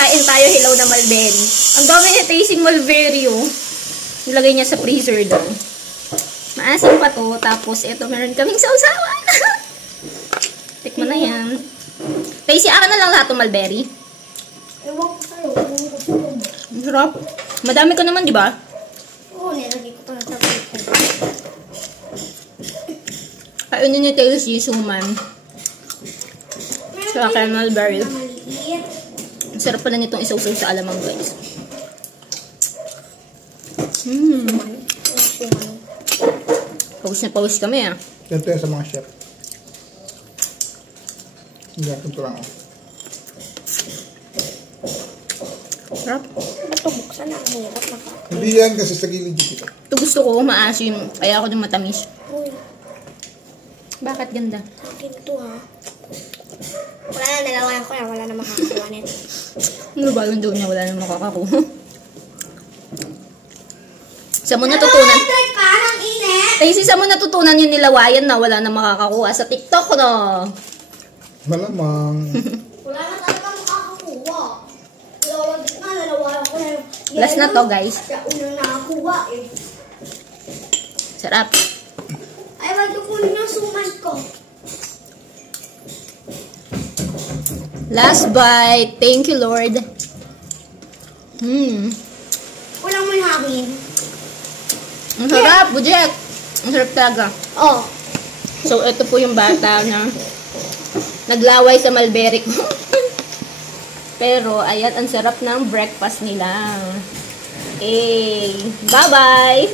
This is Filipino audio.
kain tayo hilaw na mulberry. Ang dami niya tasting mulberry, oh. Nilagay niya sa freezer daw. Maasim pa to. Tapos, ito, meron kaming sausawan. Tikman na yan. Tasty, akin na lang lahat ng mulberry. Ewan ko sa'yo. Ang sarap. Madami ko naman, di ba? Oo, nilagay ko ito sa paper. Kainin ni Tasty, suman. Sa akin, mulberry. Ang sarap pala nitong isawsaw sa alamang, guys. Pawis na pawis kami, ah. Ganito yan sa mga chef. Hindi, ito lang. Sarap. Ba't ito buksan na? Mahirap na ka. Hindi yan kasi sa gilid dito. Ito gusto ko, maasim. Kaya ako din matamis. Uy, Bakit ganda? akin ito ha. Wala na, dalawayan ko na. Wala na makakakuha nito. Ano ba yung daw niya? Wala nang makakakuha. Sa mo natutunan. Parang init! Tasty, sa mo natutunan yung nilawayan na wala nang makakakuha sa TikTok, no? Malamang. Wala na talaga makakakuha. Dalawayan ko na. Last na to, guys. Kaya unang nakakuha eh. Sarap. Ay, wag ko kunin yung suman ko. Last bite. Thank you, Lord. Walang may hangin. Ang sarap, Bujek. Ang sarap talaga. Oh. So, ito po yung bata na naglaway sa mulberry ko. Pero, ayan, ang sarap ng breakfast nila. Bye-bye!